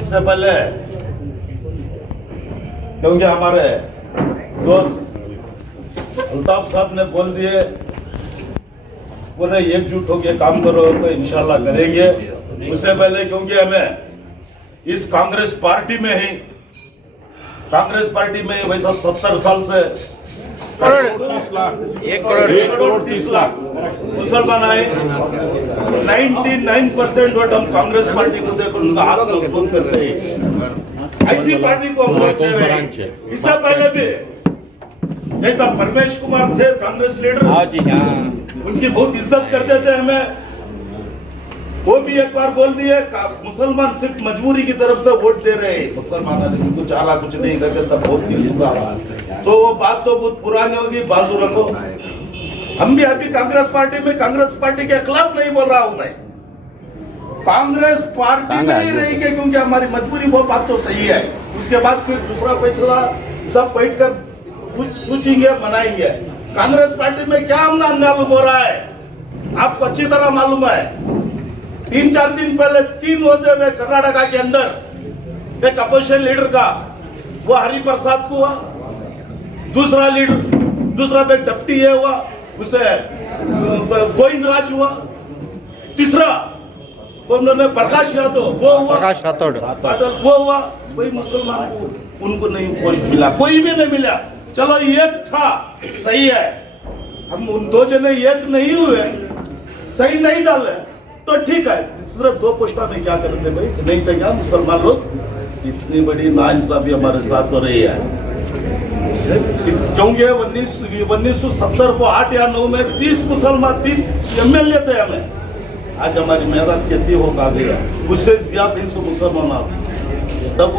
इससे पहले क्योंकि हमारे दोस्त अल्ताफ साहब ने बोल दिए बोले एकजुट होकर काम करो तो इंशाल्लाह करेंगे। उससे पहले क्योंकि हमें इस कांग्रेस पार्टी में वैसा 70 साल से 1,30,00,000 मुसलमान आए। 99% वोट हम कांग्रेस पार्टी को देकर उनका हाथ मजबूत करते हैं। ऐसी पार्टी को हम वोट दे रहे हैं। इससे पहले भी जैसा परमेश कुमार थे कांग्रेस लीडर, उनकी बहुत इज्जत करते थे हमें, वो भी एक बार बोल दिए मुसलमान सिर्फ मजबूरी की तरफ से वोट दे रहे हैं, मुसलमान कुछ चारा कुछ नहीं करते, तब बहुत तो वो बात तो बहुत पुरानी होगी, बाजू रखो। हम भी अभी कांग्रेस पार्टी के खिलाफ नहीं बोल रहा हूं मैं, कांग्रेस पार्टी में ही रहेंगे क्योंकि हमारी मजबूरी, वो बात तो सही है। उसके बाद फिर दूसरा फैसला सब बैठकर पूछेंगे, मनाएंगे। कांग्रेस पार्टी में क्या मालूम हो रहा है आपको अच्छी तरह मालूम है। 3-4 दिन पहले 3 होते हुए कर्नाटका के अंदर एक अपोजिशन लीडर का वो हरिप्रसाद को हुआ, दूसरा पे डप्टी है हुआ, उसे गोविंद राज हुआ, तीसरा उन्होंने प्रकाश यादव वो हुआ, वो हुआ। कोई मुसलमान को उनको नहीं पोस्ट मिला, कोई भी नहीं मिला। चलो एक था सही है, हम उन 2 जने एक नहीं हुए, सही नहीं डाले तो ठीक है। दूसरा 2 पोस्टा में क्या करते भाई, नहीं तो क्या मुसलमान लोग इतनी बड़ी नाइंसाफी हमारे साथ हो रही है। क्योंकि 1970 को 8 या 9 में 30 मुसलमान 30 MLA थे हमें। आज हमारी मेहनत कितनी हो पा गई, उससे ज्यादा 300 मुसलमान, तब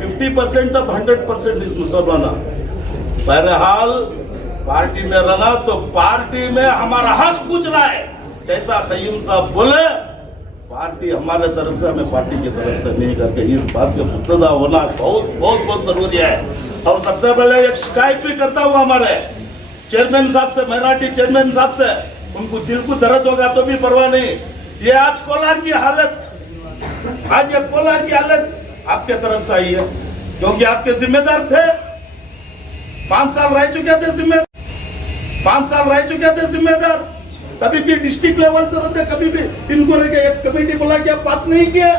50% तब 100% मुसलमान। बहरहाल पार्टी में रहना तो पार्टी में हमारा हक पूछ रहा है, जैसा खयूम साहब बोले पार्टी हमारे तरफ से, हमें पार्टी की तरफ से नहीं करके इस बात के मुक्तदा होना बहुत जरूरी है। और सबसे पहले एक शिकायत भी करता हूँ हमारे चेयरमैन साहब से, मराठी चेयरमैन साहब से, उनको दिल को दर्द होगा तो भी परवाह नहीं। ये आज कोलार की हालत आपके तरफ से आई है क्योंकि आपके जिम्मेदार थे। 5 साल रह चुके थे जिम्मेदार, कभी भी डिस्ट्रिक्ट लेवल से रहते, कभी भी इनको एक कमेटी बुला के आप बात नहीं किया।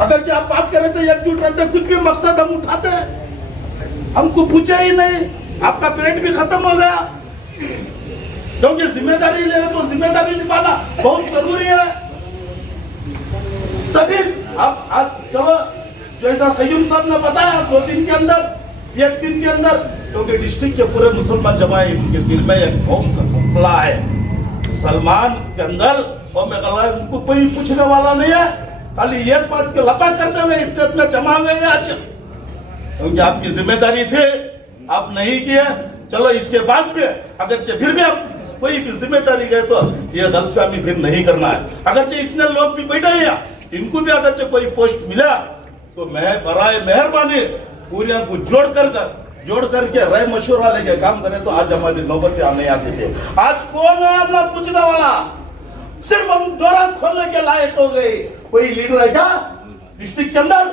अगर जो आप बात करें तो एकजुट रहते, कुछ भी मकसद हम उठाते, हमको पूछे ही नहीं। आपका पीरियड भी खत्म हो गया क्योंकि जिम्मेदारी ले तो जिम्मेदारी निभाना बहुत जरूरी है। तभी आप आज चलो जैसा खयूम साहब ने बताया 2 दिन के अंदर, 1 दिन के अंदर, क्योंकि डिस्ट्रिक्ट के पूरे मुसलमान जमाए, उनके दिल में एक कौम का खपला है सलमान के अंदर, और मैं उनको कोई पूछने वाला नहीं है। खाली एक बात के लपा करते हुए इज्जत में जमा हुए आज, क्योंकि आपकी जिम्मेदारी थी, आप नहीं किए। चलो इसके बाद भी अगर फिर भी आप कोई भी जिम्मेदारी गए तो ये गलतफहमी फिर नहीं करना है। अगर इतने लोग भी बैठे हैं, इनको भी अगर कोई पोस्ट मिला तो मैं बराए मेहरबानी पूरी को जोड़ करके राय मशवरा लेके काम करें तो आज हमारी नौबत आने आती थी। आज कौन है अपना पूछने वाला, सिर्फ हम डोरा खोलने के लायक हो गए। कोई लीडर है क्या डिस्ट्रिक्ट के अंदर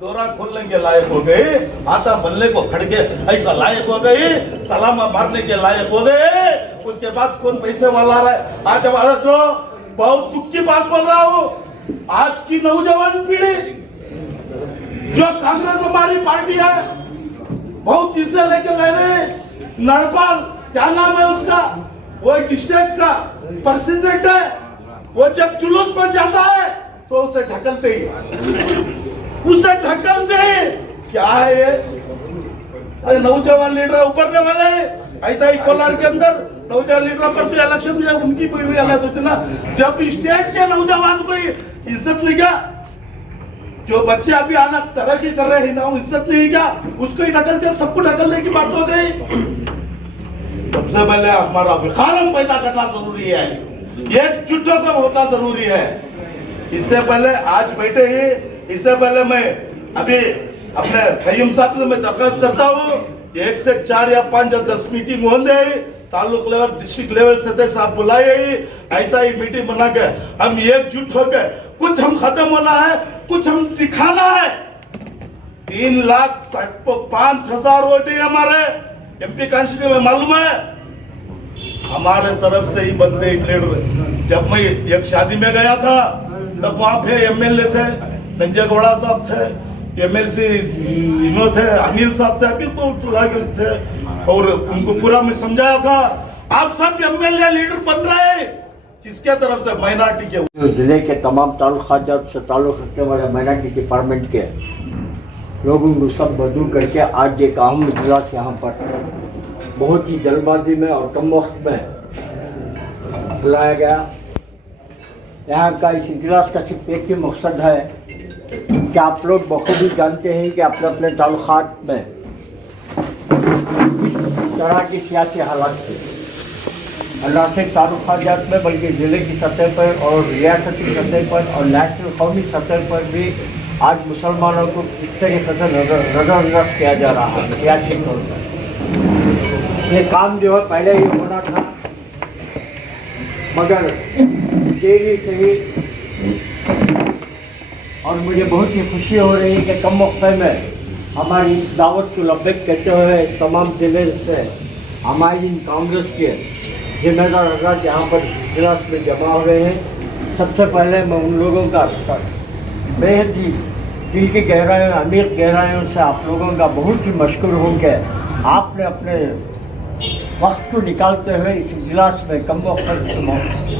डोरा खोलने के लायक हो गए, आता बनने को खड़के ऐसा लायक हो गए, सलामा मारने के लायक हो गए। उसके बाद कौन पैसे वाला रहा है। आज हमारा तो बहुत दुख की बात बोल रहा हूँ, आज की नौजवान पीढ़ी जो कांग्रेस हमारी पार्टी है बहुत हिस्से लेके ले रहे। नरपाल क्या नाम है उसका, वो एक स्टेट का प्रेसिडेंट है, वो जब जुलूस में जाता है तो उसे ढकलते ही क्या है ये। अरे नौजवान लीडर उभरने वाले हैं। ऐसा ही कोलार के अंदर नौजवान लीडर पर तो इलेक्शन में उनकी कोई भी हालत होती ना, जब स्टेट के नौजवान को इज्जत नहीं क्या, जो बच्चे अभी आना तरक्की कर रहे हैं ना, इज्जत नहीं क्या, उसको ही ढकलते, सबको ढकलने की बात हो गई। सबसे पहले हमारा विखारम पैदा करना जरूरी है, एकजुट होकर होना जरूरी है। इससे पहले आज बैठे ही, इससे पहले मैं अभी अपने खयूम साहब से मैं दरखास्त करता हूँ 1 से 4 या 5 या 10 मीटिंग होने, तालुक लेवल डिस्ट्रिक्ट लेवल से साहब बुलाए, ऐसा ही मीटिंग बना के हम एकजुट होकर कुछ हम खत्म होना है। कुछ हम दिखाना है। 3,05,000 वोट है हमारे एमपी कॉन्स्टिट्यूशन में, मालूम है हमारे तरफ से ही बनते एक लीडर। जब मैं एक शादी में गया था तब वहां पे एमएलए थे, नंजेगौड़ा साहब थे, एमएलसी थे, अनिल साहब थे, अभी तो थे, और उनको पूरा मैं समझाया था आप सब एमएलए लीडर बन रहे हैं किसके तरफ से, माइनॉरिटी के। जिले के तमाम तालुका से ताल्लुक रखने वाले माइनॉरिटी डिपार्टमेंट के लोगों को सब मजदूर करके आज एक अहम इजलास यहाँ पर बहुत ही जल्दबाजी में और कम वक्त में बुलाया गया। यहाँ का इस इजलास का सिर्फ एक ही मकसद है कि आप लोग बखूबी जानते हैं कि अपने अपने ताल्लुकात में किस तरह की सियासी हालात थे, न सिर्फ ताल्लुकात में बल्कि ज़िले की सतह पर और रियासती सतह पर और नेशनल कौमी सतह पर भी आज मुसलमानों को इस तरीके से नज़रअंदाज किया जा रहा है सियासी तौर पर। ये काम जो है पहले ही होना था, मगर देरी से ही, और मुझे बहुत ही खुशी हो रही है कि कम वक्त में हमारी इस दावत को लब्बैक कहते हुए तमाम जिले से हमारी कांग्रेस के जिम्मेदार हजरात यहाँ पर इजलास में जमा हुए हैं। सबसे पहले मैं उन लोगों का बेहद ही दिल की गहराइयों, अमीर गहराइयों से आप लोगों का बहुत ही मशकूर हूँ कि आपने अपने वक्त को निकालते हुए इस इजलास में कम वक्त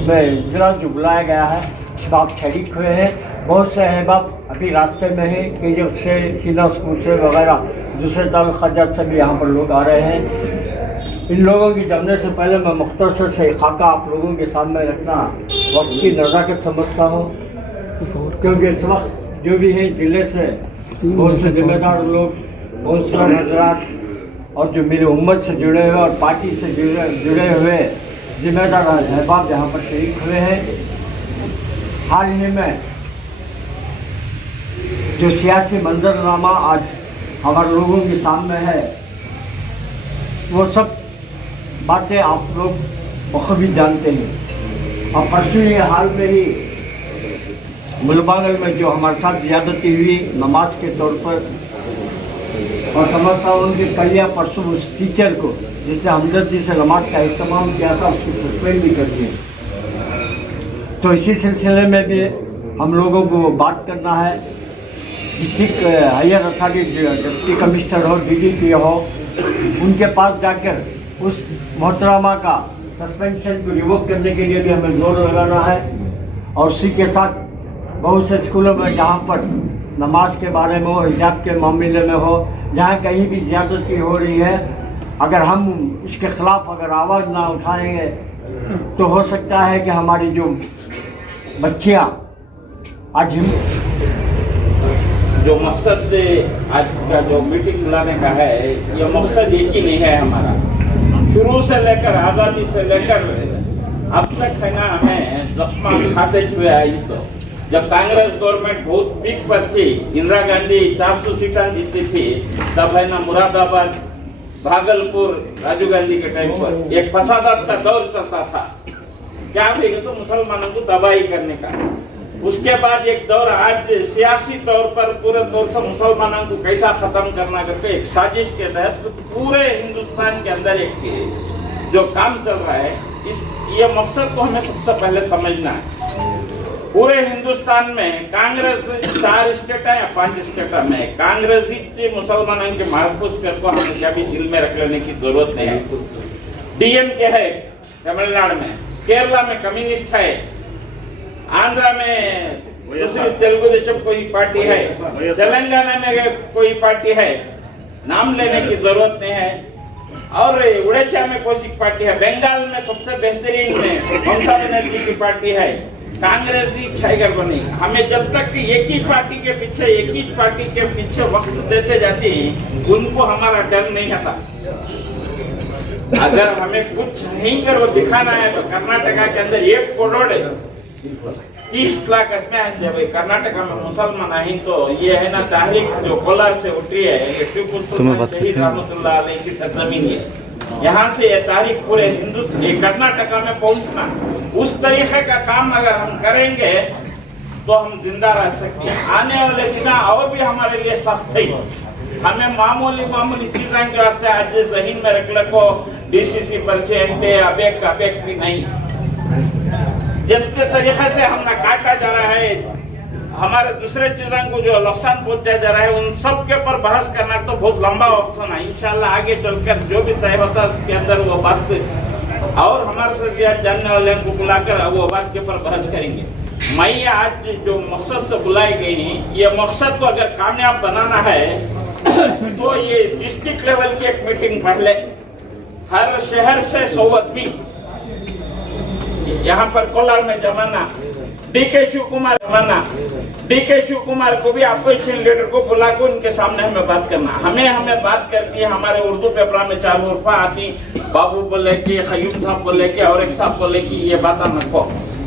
में इजलास जो बुलाया गया है उसमें आप शरीक हुए हैं। बहुत से अहबाब अभी रास्ते में हैं कि जब से सीना स्कूल से वगैरह दूसरे ताल्लुकात से भी यहाँ पर लोग आ रहे हैं। इन लोगों की जमने से पहले मैं मुख्तसर से खाका आप लोगों के सामने रखना वक्त की नज़ाकत समझता हूँ, क्योंकि इस वक्त जो भी है ज़िले से बहुत से जिम्मेदार लोग, बहुत से हजरात और जो मेरी उम्मत से जुड़े हुए और पार्टी से जुड़े हुए जिम्मेदार अहबाब यहाँ पर शरीक हुए हैं। हाल ही में जो सियासी मंजरनामा आज हमारे लोगों के सामने है वो सब बातें आप लोग बखूबी जानते हैं। और परसों हाल में ही मुलबागल में जो हमारे साथ ज़्यादती हुई नमाज के तौर पर, और समझता हूँ कि कल या परसों उस टीचर को जिससे हमदर्दी से नमाज का इस्तेमाल किया था उसको सस्पेंड भी कर दिए। तो इसी सिलसिले में भी हम लोगों को बात करना है। District higher authority, deputy commissioner हो, DDP हो, उनके पास जाकर उस मोहतरमा का सस्पेंशन को रिवोक करने के लिए भी हमें जोर लगाना है। और उसी के साथ बहुत से स्कूलों में जहाँ पर नमाज के बारे में हो, हिजाब के मामले में हो, जहाँ कहीं भी ज़्यादती हो रही है, अगर हम इसके ख़िलाफ़ अगर आवाज़ ना उठाएंगे तो हो सकता है कि हमारी जो बच्चियाँ आज जो मकसद आज का जो मीटिंग बुलाने का है, ये मकसद एक ही नहीं है हमारा। शुरू से लेकर आज़ादी से लेकर अब तक है ना, हमें जख्मा खाते हुए आई। जब कांग्रेस गवर्नमेंट बहुत पीक पर थी, इंदिरा गांधी 400 सीटें जीती थी, तब है ना मुरादाबाद, भागलपुर, राजीव गांधी के टाइम पर एक फसादात का दौर चलता था। क्या भी तो मुसलमानों को तबाही करने का। उसके बाद एक दौर आज सियासी तौर पर पूरे तौर से मुसलमानों को कैसा खत्म करना करके एक साजिश के तहत पूरे हिंदुस्तान के अंदर एक जो काम चल रहा है, ये मकसद को हमें सबसे पहले समझना है। पूरे हिंदुस्तान में कांग्रेस 4 स्टेट है या 5 स्टेट में कांग्रेस ही मुसलमानों के महफूज को हमें कभी दिल में रख लेने की जरूरत नहीं है। DMK है तमिलनाडु में, केरला में कम्युनिस्ट है, आंध्रा में दूसरी तेलुगु देशम कोई पार्टी है, तेलंगाना में कोई पार्टी है, नाम लेने की जरूरत नहीं है, और उड़ीसा में कोई पार्टी है, बंगाल में सबसे बेहतरीन में ममता बनर्जी की पार्टी है। कांग्रेस ही टाइगर बनी। हमें जब तक एक ही पार्टी के पीछे वक्त देते जाते उनको हमारा डर नहीं आता। अगर हमें कुछ नहीं कर वो दिखाना है तो कर्नाटका के अंदर 1 करोड़ 30 लाख आदमी है। जब कर्नाटका में मुसलमान है तो ये है ना तहरीक जो कोलार से उठी है, ये टीपू सुल्तान शहीद रहमतुल्लाह अलैह की सरजमीन है। यहाँ से ये तारीख पूरे हिंदुस्तान कर्नाटका में पहुँचना, उस तरीके का काम अगर हम करेंगे तो हम जिंदा रह सकते हैं। आने वाले दिन और भी हमारे लिए सख्त है। हमें मामूली चीजें के वास्ते आज जहीन में रख लो डीसीसी परसेंट अबेक भी नहीं, जितने तरीके से हमने काटा जा रहा है, हमारे दूसरे चीजों को जो नुकसान पहुंचाया जा रहा है, उन सब के ऊपर बहस करना तो बहुत लंबा वक्त होना। इंशाल्लाह आगे चलकर जो भी तय होता है उसके अंदर वो बात और हमारे से ज्यादा जानने वाले को बुलाकर वो बात के ऊपर बहस करेंगे। मैं आज जो मकसद से बुलाई गई है, ये मकसद को अगर कामयाब बनाना है तो ये डिस्ट्रिक्ट लेवल की एक मीटिंग पहले हर शहर से 100 आदमी यहाँ पर कोलार में जमाना, डीके शिव कुमार को भी अपोजिशन लीडर को बुला कर उनके सामने हमें बात करना। हमें बात करती है, हमारे उर्दू पेपर में 4 उर्फा आती, बाबू बोले कि खयूम साहब बोले कि और एक साहब बोले कि ये बात नको।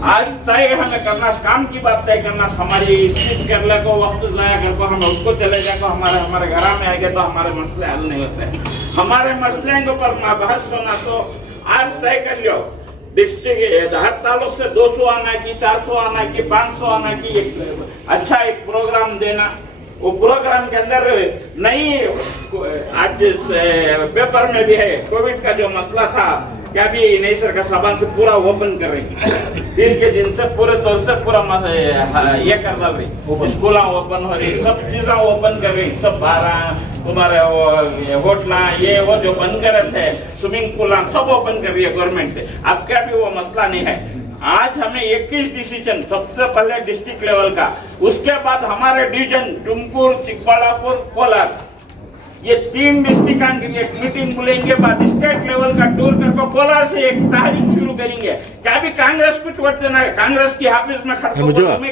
आज तय हमें करना, काम की बात तय करना, हमारी स्पीच कर ले को वक्त जाया कर को हमें उसको चले जाए को हमारे घर में आएंगे तो हमारे मसले हल नहीं होते। हमारे मसले के ऊपर बहस होना तो आज तय कर लियो। डिस्ट्रिक्ट हर तालुक से 200 आना की, 400 आना की, 500 आना की, अच्छा एक प्रोग्राम देना। वो प्रोग्राम के अंदर नहीं, आज पेपर में भी है कोविड का जो मसला था, क्या भी नई सरकार सामान से पूरा ओपन कर रही, दिन के दिन से पूरे तौर से पूरा ये कर रही, स्कूल ओपन हो रही, सब चीजें ओपन कर रही, सब 12 तुम्हारे होटला ये वो जो बंद कर रहे थे, स्विमिंग पूल सब ओपन कर रही है गवर्नमेंट। अब क्या भी वो मसला नहीं है। आज हमें 21 डिसीजन, सबसे पहले डिस्ट्रिक्ट लेवल का, उसके बाद हमारे डिवीजन टुमकुर, चिकबल्लापुर, कोलार, ये 3 डिस्ट्रिक्ट की एक मीटिंग बुलेंगे, बाद स्टेट लेवल का टूर करके कोलार से एक तहरीक शुरू करेंगे। क्या भी कांग्रेस को वोट देना है, कांग्रेस की हाफिज में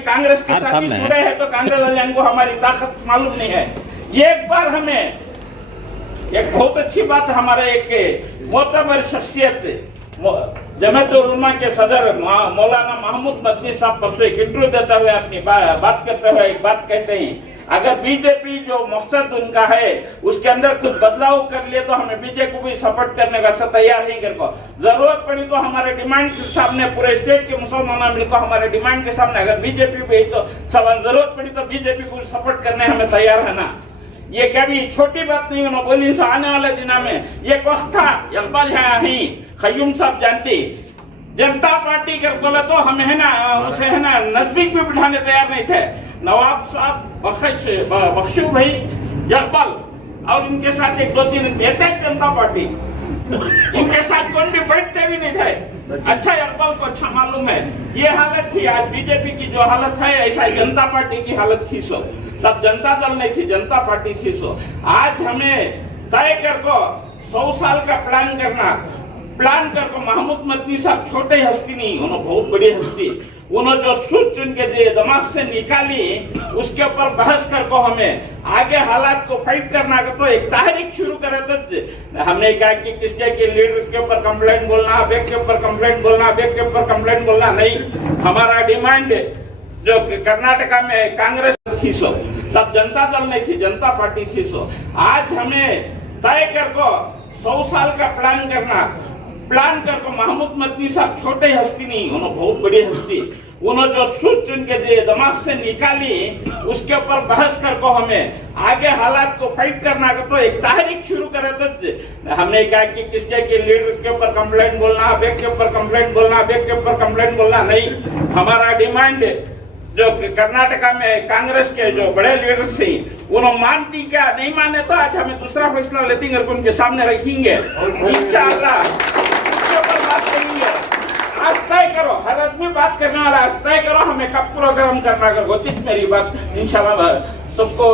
कांग्रेस के साथ जुड़े हैं तो कांग्रेस वाले को हमारी ताकत मालूम नहीं है। ये एक बार हमें एक बहुत अच्छी बात, हमारे एक मोतबर शख्सियत जमात उलमा के सदर मौलाना महमूद मदनी साहब पर से एक इंटरव्यू देते हुए अपनी बात करते हुए एक बात कहते हैं, अगर बीजेपी जो मकसद उनका है उसके अंदर कुछ बदलाव कर लिए तो हमें बीजेपी को भी सपोर्ट करने का तैयार नहीं कर को। जरूरत पड़ी तो हमारे डिमांड के सामने पूरे स्टेट के मुसलमान मिलकर हमारे डिमांड के सामने अगर बीजेपी भी तो सवाल जरूरत पड़ी तो बीजेपी को सपोर्ट करने हमें तैयार है ना। ये क्या भी छोटी बात नहीं उन्होंने बोली। आने वाले दिनों में ये वक्त था, इकबाल ही खयूम साहब जानती, जनता पार्टी कर बोला तो हमें है ना उसे है ना नजदीक भी बिठाने तैयार नहीं थे। नवाब साहब, बख्शू भाई, इकबाल और इनके साथ 1-2-3 नेता जनता पार्टी, इनके साथ कौन भी बैठते भी नहीं थे। अच्छा, इकबाल को अच्छा मालूम है ये हालत थी। आज बीजेपी की जो हालत है ऐसा जनता पार्टी की हालत खींचो, तब जनता दल नहीं थी, जनता पार्टी खींचो। आज हमें तय कर को 100 साल का प्लान कर को महमूद मदनी साहब छोटे हस्ती नहीं, उन्होंने बहुत बड़ी हस्ती, उन्होंने जो सोच चुन के दिए दिमाग से निकाली उसके ऊपर बहस कर को हमें आगे हालात को फाइट करना का तो एक तहरीक शुरू करे। तो हमने कहा कि किसके के लीडर के ऊपर कंप्लेंट बोलना, बेग के ऊपर कंप्लेंट बोलना, बेग के ऊपर कंप्लेंट बोलना नहीं। हमारा डिमांड जो कर्नाटका में कांग्रेस खींचो, तब जनता दल नहीं थी, जनता पार्टी खींचो। आज हमें तय कर को 100 साल का प्लान कर को महमूद मदनी साहब छोटे हस्ती नहीं, उन्होंने बहुत बड़ी हस्ती, उन्होंने जो सोच चुन के दिए दिमाग से निकाली उसके ऊपर बहस कर को हमें आगे हालात को फाइट करना का तो एक तहरीक शुरू करे। तो हमने कहा कि किसके के लीडर के ऊपर कंप्लेंट बोलना, बेग के ऊपर कंप्लेंट बोलना, बेग के ऊपर कंप्लेंट बोलना नहीं। हमारा डिमांड जो कर्नाटका में कांग्रेस के जो बड़े लीडर थे उन्होंने मानती क्या नहीं माने तो आज हमें दूसरा फैसला लेते उनके सामने रखेंगे इंशाअल्लाह, बात करेंगे। आज तय करो, हर आदमी बात करने वाला, आज तय करो हमें कब प्रोग्राम करना। अगर होती मेरी बात इंशाअल्लाह सबको